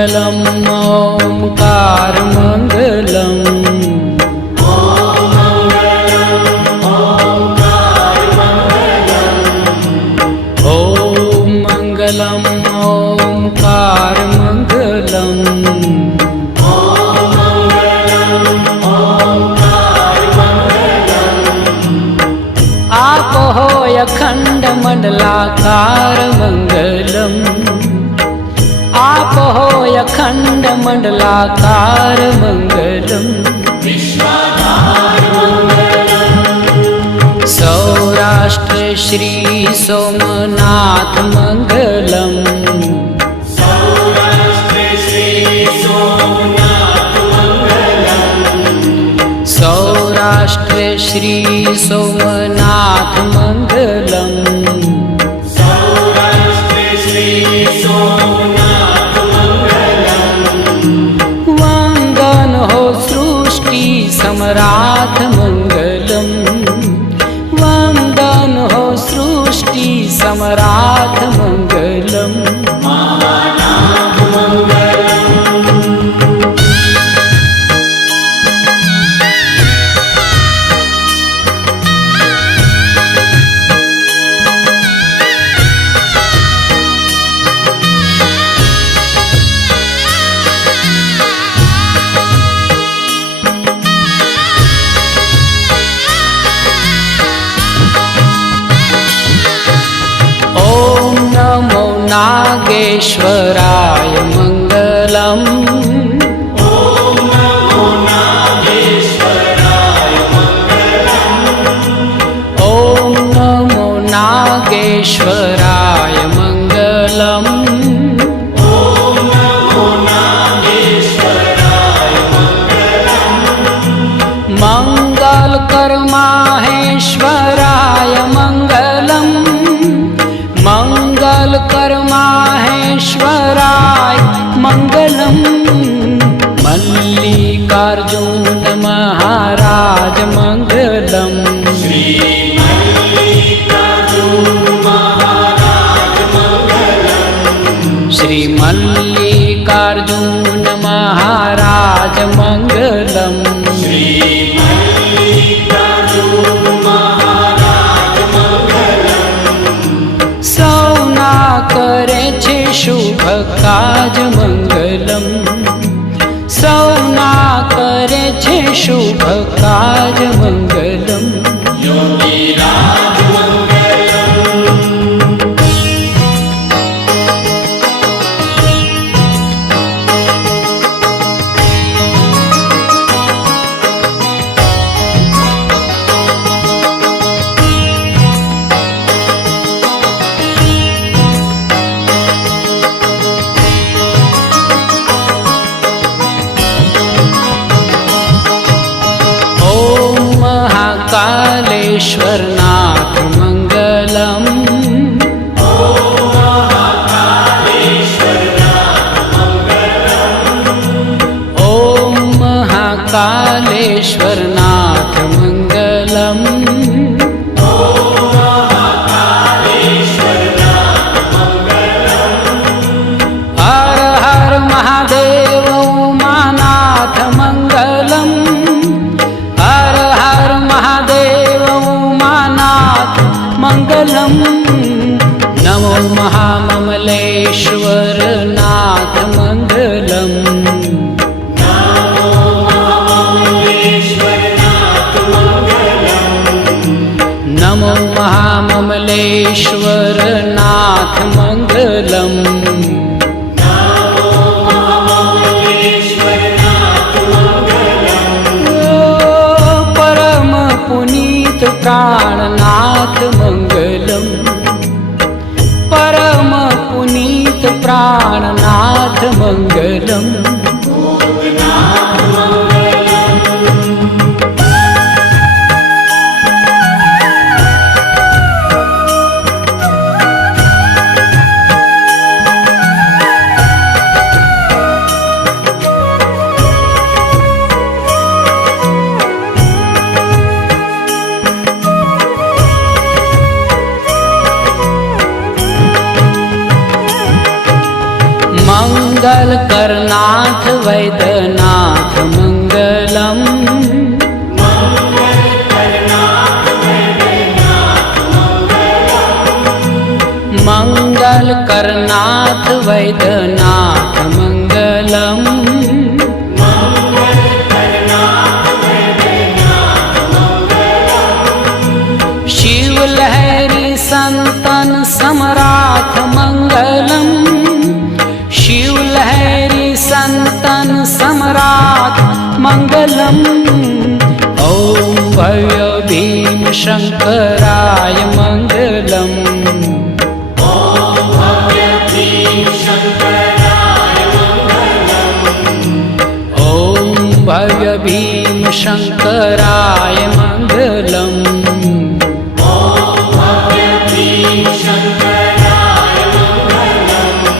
मङ्गलम् ओङ्कारमङ्गलम् मङ्गलम् ओङ्कारमङ्गलम् आपो अखण्ड मण्डलाकार मङ्गलम् आपो अखण्ड मण्डलाकार मङ्गलम् सौराष्ट्र श्री सोमनाथ मङ्गलम् सौराष्ट्र श्री सोमनाथ मङ्गलम् वन्दन हो सृष्टि सम्राट मङ्गलम् वन्दन हो सृष्टि सम्राट मङ्गलम् नागेश्वराय मङ्गलम् ॐ नमो नागेश्वराय मङ्गलम् ॐ नमो नागेश्वराय मङ्गलम् ॐ नमो नागेश्वराय मङ्गलम् मङ्गलकर माहेश्वराय मङ्गलम् मंगलकर माहेश्वराय मङ्गलम् मल्लिकार्जुन महाराज मङ्गलम् श्री मल्लिकार्जुन महाराज मङ्गलम् श्री मल्लिकार्जुन महाराज मङ्गलम् श्री करे छे शुभ काज मंगलम सौना करे छे शुभ काज मंगलम योगी राज कालेश्वरनाथ मङ्गलम् ॐ महाकालेश्वरनाथ मङ्गलम् हर हर महादेव उमानाथ मङ्गलम् हर हर महादेव उमानाथ मङ्गलम् नमो महाममलेश्वर नाथ मङ्गलम् नमो महाममलेश्वर नाथ मङ्गलम् प्राणनाथ मङ्गलम् परम पुनीत प्राणनाथ मङ्गलम् मङ्गलकरनाथ वैद्यनाथ मङ्गलम् मङ्गलकरनाथ वैद्यनाथ मङ्गलम् शिवलहरी संतन सम्राट मङ्गलम् शिवलहरी संतन सम्राट मङ्गलम् ॐ भव्य भीम शङ्कराय मङ्गलम् भव्य भीम शङ्कराय मङ्गलम्।